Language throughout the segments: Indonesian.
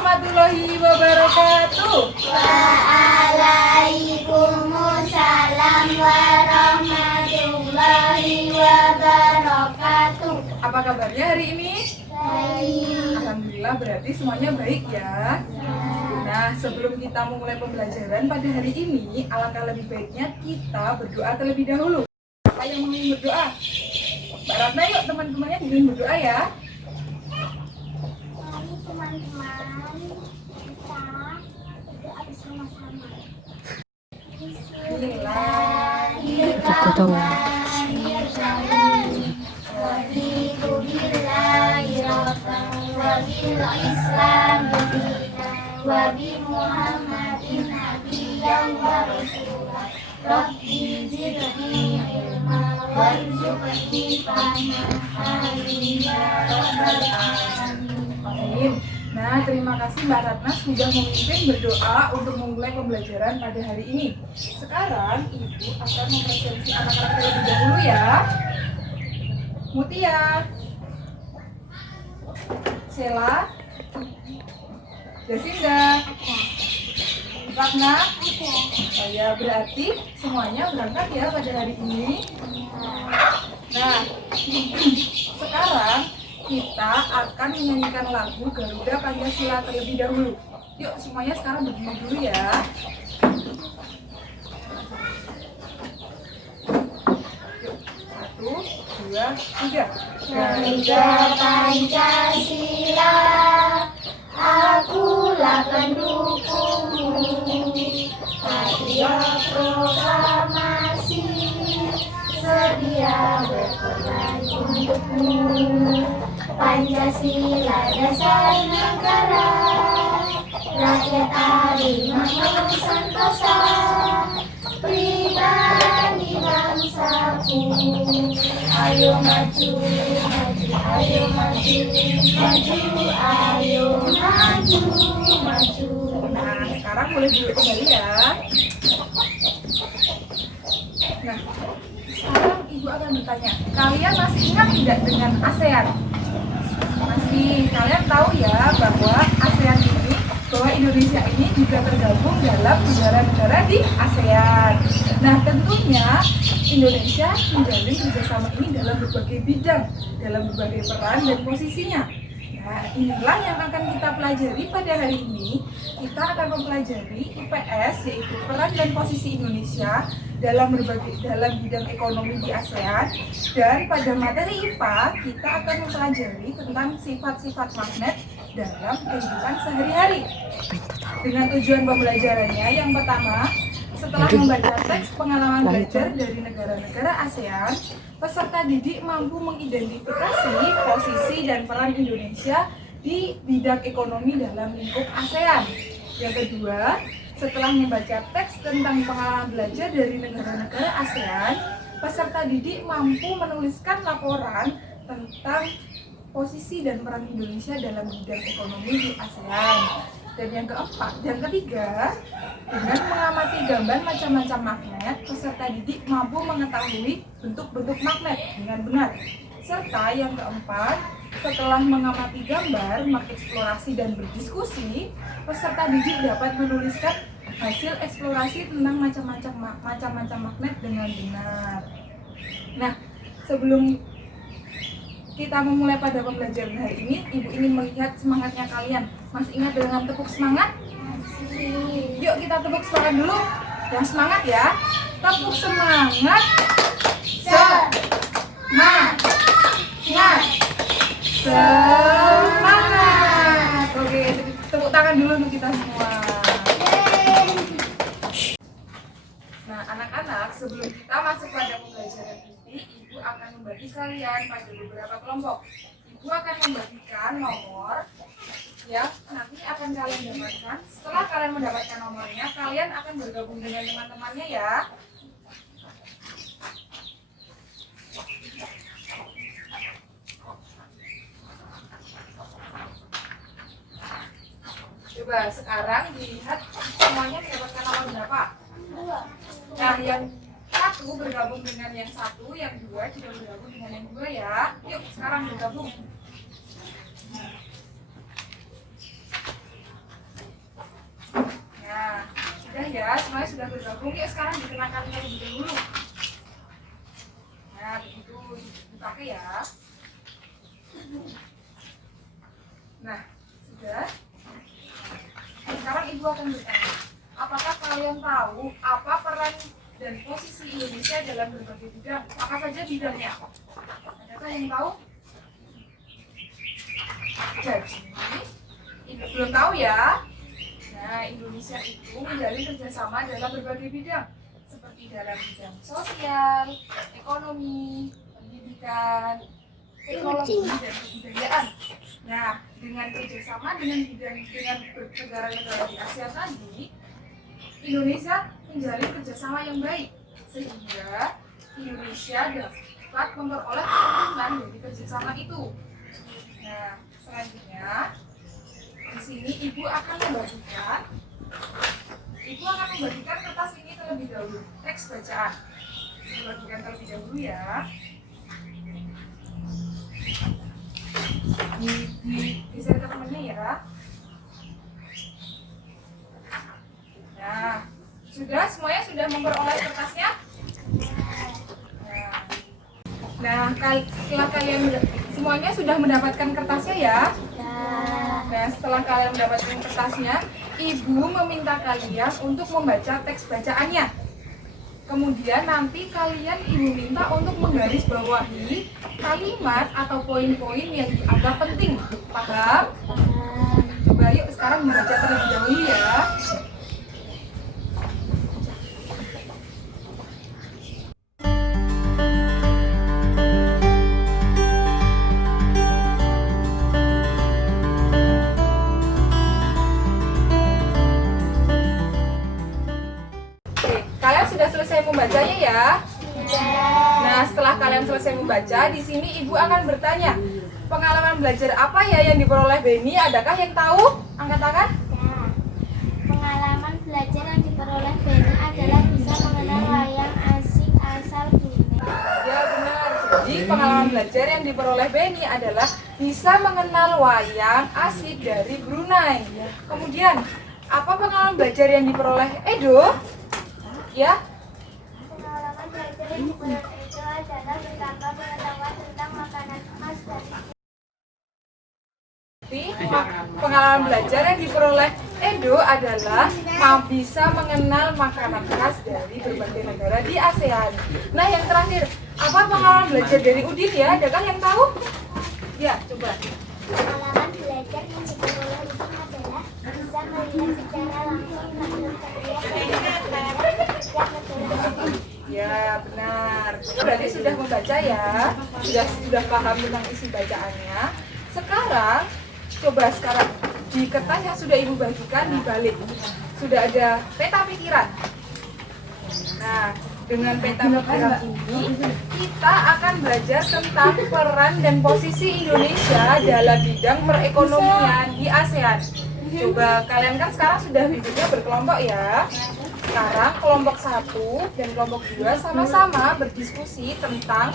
warahmatullahi wabarakatuh. Waalaikumsalam warahmatullahi wabarakatuh. Apa kabarnya hari ini? Baik. Alhamdulillah, berarti semuanya baik ya. Nah, sebelum kita memulai pembelajaran pada hari ini, alangkah lebih baiknya kita berdoa terlebih dahulu. Siapa yang mau berdoa? Mbak Ratna, yuk teman-temannya ingin berdoa ya. Mari teman-teman kita berdoa bersama-sama. Bismillahirrahmanirrahim. Raditu billahi rabban wa bil Islam dinan wa bi Muhammadin nabiyyan wa rasulah. Rabbi zidni ilma warzuqni fahman. Amin ya rabbal alamin. Amin. Nah, terima kasih Mbak Ratna sudah memimpin berdoa untuk memulai pembelajaran pada hari ini. Sekarang Ibu akan mempresentasi anak-anak terlebih dahulu ya. Mutia, Sheila, Jasinda, Ratna. Oh ya, berarti semuanya berangkat ya pada hari ini. Nah, sekarang kita akan menyanyikan lagu Garuda Pancasila terlebih dahulu. Yuk, semuanya sekarang berdiri dulu ya. Yuk, 1, 2, 3. Garuda Pancasila, akulah pendukungmu. Patriot proklamasi, sedia berkorban untukmu. Pancasila dasar negara, rakyat adil makmur sentosa, pribadi bangsaku. Ayo maju, maju, ayo maju, maju, ayo maju, maju. Nah, sekarang boleh duduk kembali ya. Nah, sekarang Ibu akan bertanya, kalian masih ingat tidak dengan ASEAN? Masih, kalian tahu ya bahwa ASEAN ini, bahwa Indonesia ini juga tergabung dalam negara-negara di ASEAN. Nah, tentunya Indonesia menjalin kerjasama ini dalam berbagai bidang, dalam berbagai peran dan posisinya. Nah, inilah yang akan kita pelajari pada hari ini. Kita akan mempelajari IPS, yaitu peran dan posisi Indonesia dalam bidang ekonomi di ASEAN. Dan pada materi IPA, kita akan mempelajari tentang sifat-sifat magnet dalam kehidupan sehari-hari. Dengan tujuan pembelajarannya, yang pertama, setelah membaca teks pengalaman belajar dari negara-negara ASEAN, peserta didik mampu mengidentifikasi posisi dan peran Indonesia di bidang ekonomi dalam lingkup ASEAN. Yang kedua, setelah membaca teks tentang pengalaman belajar dari negara-negara ASEAN, peserta didik mampu menuliskan laporan tentang posisi dan peran Indonesia dalam bidang ekonomi di ASEAN. Dan yang ketiga, dengan mengamati gambar macam-macam magnet, peserta didik mampu mengetahui bentuk-bentuk magnet dengan benar. Serta yang keempat, setelah mengamati gambar, mengeksplorasi dan berdiskusi, peserta didik dapat menuliskan hasil eksplorasi tentang macam-macam magnet dengan benar. Nah, sebelum kita memulai pada pembelajaran hari ini, Ibu ingin melihat semangatnya kalian. Masih ingat dengan tepuk semangat? Yuk kita tepuk semangat dulu. Yang semangat ya. Tepuk semangat. Semangat. Oke, tepuk tangan dulu untuk kita semua. Nah, anak-anak, sebelum kita masuk pada pembelajaran ini, Ibu akan membagi kalian pada beberapa kelompok. Ibu akan membagikan nomor yang nanti akan kalian dapatkan. Setelah kalian mendapatkan nomornya, kalian akan bergabung dengan teman-temannya ya. Coba sekarang dilihat semuanya mendapatkan nomor berapa? 2. Nah, yang satu bergabung dengan yang satu, yang dua juga bergabung dengan yang dua ya. Yuk sekarang bergabung. ya, semuanya sudah bergabung. Yuk sekarang dikenakan terlebih dahulu. Nah, begitu dipakai ya. Nah, sudah. Sekarang ibu akan bertanya, apakah kalian tahu apa peran dan posisi Indonesia dalam berbagai bidang? Apa saja bidangnya? Adakah yang tahu? Jadi, belum tahu ya. Nah, Indonesia itu menjalin kerjasama dalam berbagai bidang, seperti dalam bidang sosial, ekonomi, pendidikan, teknologi, dan kebudayaan. Nah, dengan kerjasama dengan negara-negara di Asia tadi, Indonesia menjalin kerjasama yang baik, sehingga Indonesia dapat memperoleh keuntungan dari kerjasama itu. Nah, selanjutnya di sini ibu akan membagikan kertas ini terlebih dahulu, teks bacaan. Dibagikan terlebih dahulu ya. Bisa ke temennya ya. Nah, semuanya sudah memperoleh kertasnya? Nah, setelah kalian semuanya sudah mendapatkan kertasnya ya? Nah, setelah kalian mendapatkan kertasnya, ibu meminta kalian untuk membaca teks bacaannya. Kemudian nanti ibu minta untuk menggarisbawahi kalimat atau poin-poin yang dianggap penting. Paham? Coba yuk sekarang membaca terlebih dahulu ya. Selesai membacanya ya. Nah, setelah kalian selesai membaca, di sini ibu akan bertanya, pengalaman belajar apa ya yang diperoleh Beni? Adakah yang tahu? Angkat tangan. Ya. Pengalaman belajar yang diperoleh Beni adalah bisa mengenal wayang asik asal Brunei. Ya, benar. Jadi, pengalaman belajar yang diperoleh Beni adalah bisa mengenal wayang asik dari Brunei. Kemudian, apa pengalaman belajar yang diperoleh Edo? Ya. Belajar yang diperoleh itu adalah bertambah pengetahuan tentang makanan khas dari pengalaman belajar yang diperoleh Edo adalah bisa mengenal makanan khas dari berbagai negara di ASEAN. Nah, yang terakhir, apa pengalaman belajar dari Udin ya? Adakah yang tahu? Ya, coba. Pengalaman belajar yang diperoleh Udin adalah bisa melihat secara langsung Ya, benar. Berarti sudah membaca ya, sudah paham tentang isi bacaannya. Sekarang di kertas yang sudah ibu bagikan dibalik sudah ada peta pikiran. Nah, dengan peta pikiran ini kita akan belajar tentang peran dan posisi Indonesia dalam bidang perekonomian di ASEAN. Coba kalian kan sekarang sudah duduknya berkelompok ya. Sekarang kelompok 1 dan kelompok 2 sama-sama berdiskusi tentang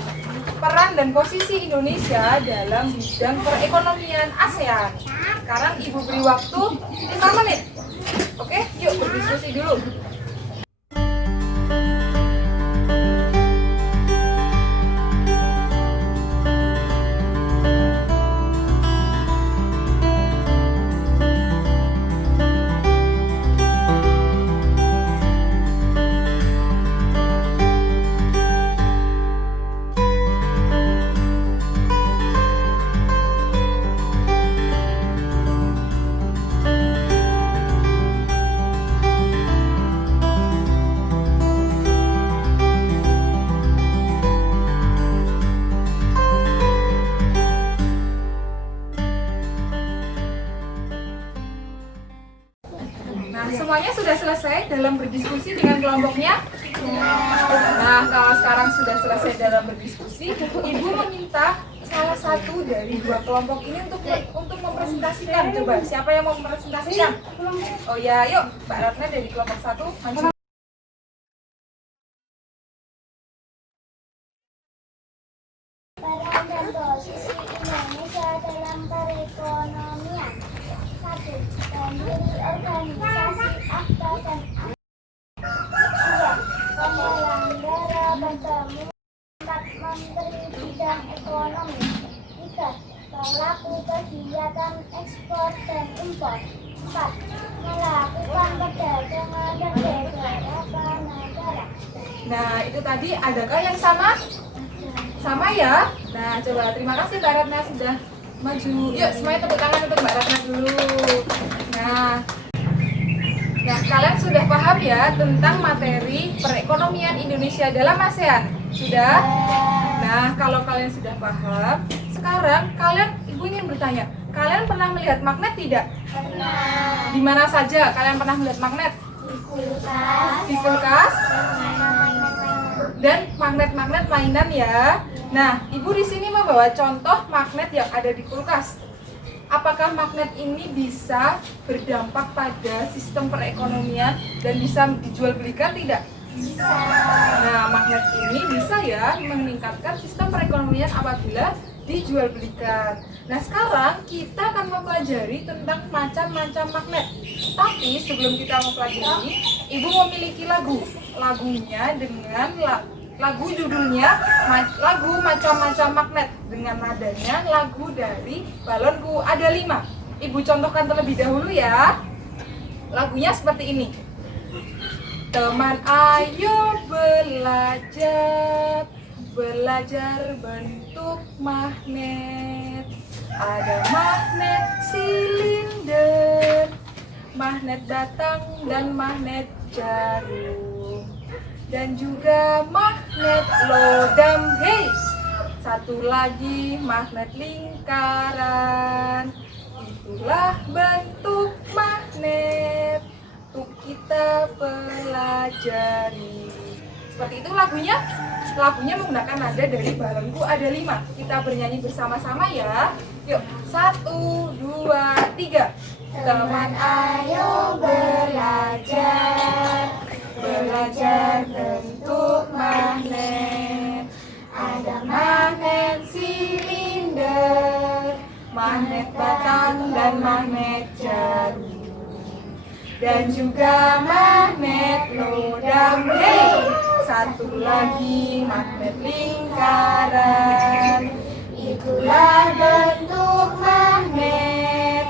peran dan posisi Indonesia dalam bidang perekonomian ASEAN. Sekarang ibu beri waktu 5 menit. Oke, yuk berdiskusi dulu. Semuanya sudah selesai dalam berdiskusi dengan kelompoknya? Nah, kalau sekarang sudah selesai dalam berdiskusi, ibu meminta salah satu dari 2 kelompok ini untuk mempresentasikan. Coba, siapa yang mau mempresentasikan? Oh ya, yuk, Mbak Ratna dari kelompok 1 maju. peran dan posisi Indonesia dalam perekonomian. 1. Pendiri organisasi AFTA dan Empat, melakukan perdagangan dan beberapa negara. Nah, itu tadi adakah yang sama? Sama ya? Nah, coba terima kasih Mbak Ratna sudah maju. Yuk, semuanya tepuk tangan untuk Mbak Ratna dulu. Nah, kalian sudah paham ya tentang materi perekonomian Indonesia dalam ASEAN? Sudah? Nah, kalau kalian sudah paham, sekarang ibu ingin bertanya, kalian pernah melihat magnet tidak? Pernah. Di mana saja kalian pernah melihat magnet? Di kulkas. Di kulkas Mainan-mainan. dan magnet-magnet mainan ya. Nah, ibu di sini membawa contoh magnet yang ada di kulkas. Apakah magnet ini bisa berdampak pada sistem perekonomian dan bisa dijual belikan tidak? Bisa. Nah, magnet ini bisa ya meningkatkan sistem perekonomian apabila dijual belikan. Nah, sekarang kita akan mempelajari tentang macam-macam magnet. Tapi sebelum kita mempelajari, ibu memiliki lagu. Lagunya dengan lagu judulnya lagu macam-macam magnet, dengan nadanya lagu dari Balonku. Ada 5. Ibu contohkan terlebih dahulu ya. Lagunya seperti ini. Teman ayo belajar bentuk magnet. Ada magnet silinder, magnet batang dan magnet jarum, dan juga magnet logam. Hei, satu lagi magnet lingkaran. Itulah bentuk magnet untuk kita pelajari. Seperti itu lagunya. Lagunya menggunakan nada dari Balonku Ada 5. Kita bernyanyi bersama-sama ya. Yuk, 1, 2, 3. Teman ayo belajar bentuk magnet. Ada magnet silinder, magnet batang dan magnet jarum, dan juga magnet logam. Hei, satu lagi magnet lingkaran. Itulah bentuk magnet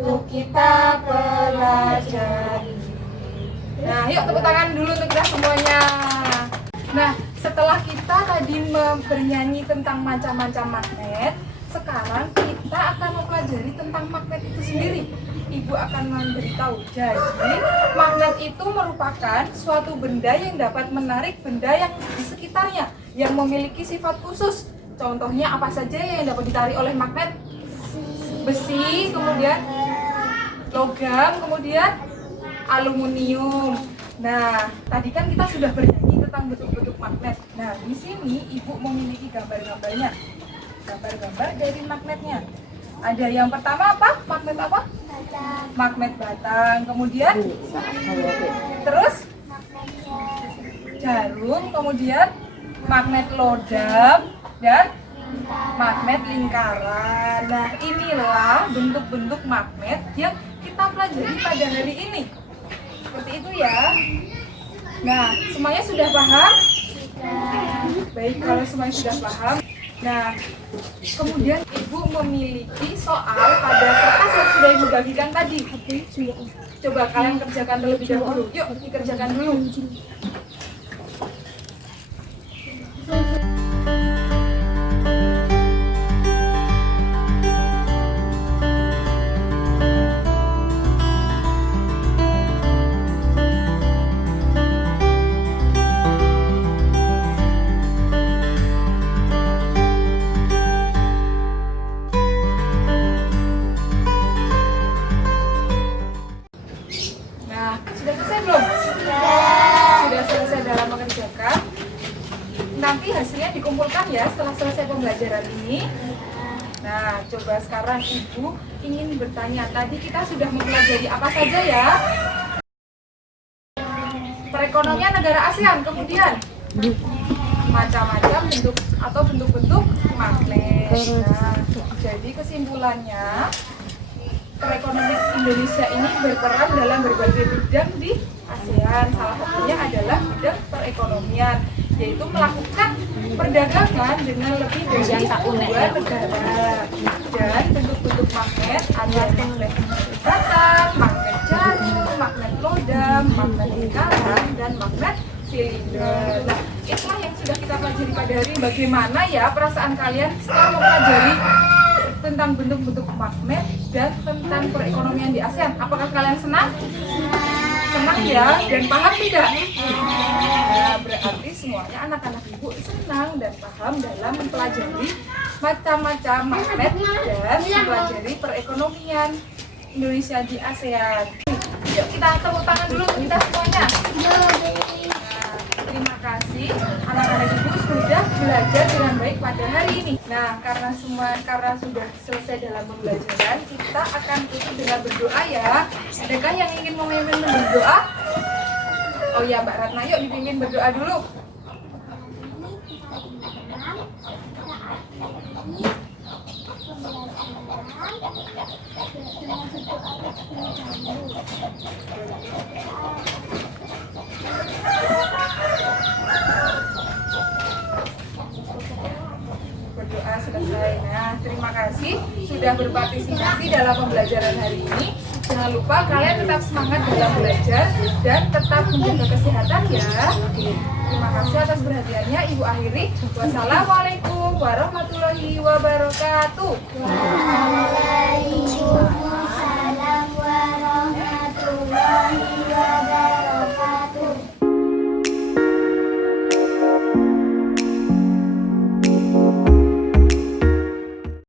untuk kita pelajari. Nah, yuk tepuk tangan dulu untuk kita semuanya. Nah, setelah kita tadi bernyanyi tentang macam-macam magnet, sekarang kita akan mempelajari tentang magnet itu sendiri. Ibu akan memberitahu. Jadi, magnet itu merupakan suatu benda yang dapat menarik benda yang di sekitarnya, yang memiliki sifat khusus. Contohnya apa saja yang dapat ditarik oleh magnet? Besi, kemudian logam, kemudian aluminium. Nah, tadi kan kita sudah bernyanyi tentang bentuk-bentuk magnet. Nah, di sini ibu memiliki gambar-gambarnya. Gambar-gambar dari magnetnya. Ada yang pertama apa? Magnet apa? Batang. Magnet batang. Kemudian terus jarum, kemudian magnet logam dan magnet lingkaran. Nah, inilah bentuk-bentuk magnet yang kita pelajari pada hari ini. Seperti itu ya. Nah, semuanya sudah paham? Baik, kalau semuanya sudah paham. Nah, kemudian ibu memiliki soal pada kertas yang sudah ibu bagikan tadi. Coba kalian kerjakan terlebih dahulu. Yuk, dikerjakan dulu. Sudah selesai belum? Sudah selesai dalam mengerjakan. Nanti hasilnya dikumpulkan ya setelah selesai pembelajaran ini. Nah, coba sekarang ibu ingin bertanya. Tadi kita sudah mempelajari apa saja ya? Perekonomian negara ASEAN, kemudian macam-macam bentuk atau bentuk-bentuk magnet. Nah, jadi kesimpulannya, perekonomian Indonesia ini berperan dalam berbagai bidang di ASEAN. Salah satunya adalah bidang perekonomian, yaitu melakukan perdagangan dengan lebih dari 2 negara. Dan bentuk-bentuk magnet ada magnet batang, magnet magnet lingkaran dan magnet silinder. Nah, itulah yang sudah kita pelajari pada hari ini. Bagaimana ya perasaan kalian setelah mempelajari tentang bentuk-bentuk magnet dan tentang perekonomian di ASEAN? Apakah kalian senang? Senang ya, dan paham tidak? Nah, berarti semuanya anak-anak ibu senang dan paham dalam mempelajari macam-macam magnet dan mempelajari perekonomian Indonesia di ASEAN. Yuk kita tepuk tangan dulu untuk kita semuanya. Terima kasih anak-anak ibu sudah belajar dengan baik pada hari ini. Nah, karena sudah selesai dalam pembelajaran, kita akan tutup dengan berdoa ya. Adakah yang ingin memimpin berdoa? Oh ya, Mbak Ratna, yuk dipimpin berdoa dulu. Berdoa selesai. Nah, terima kasih sudah berpartisipasi dalam pembelajaran hari ini. Jangan lupa kalian tetap semangat dalam belajar dan tetap menjaga kesehatan ya. Terima kasih atas perhatiannya. Ibu akhiri. Wassalamualaikum warahmatullahi wabarakatuh. Waalaikumsalam.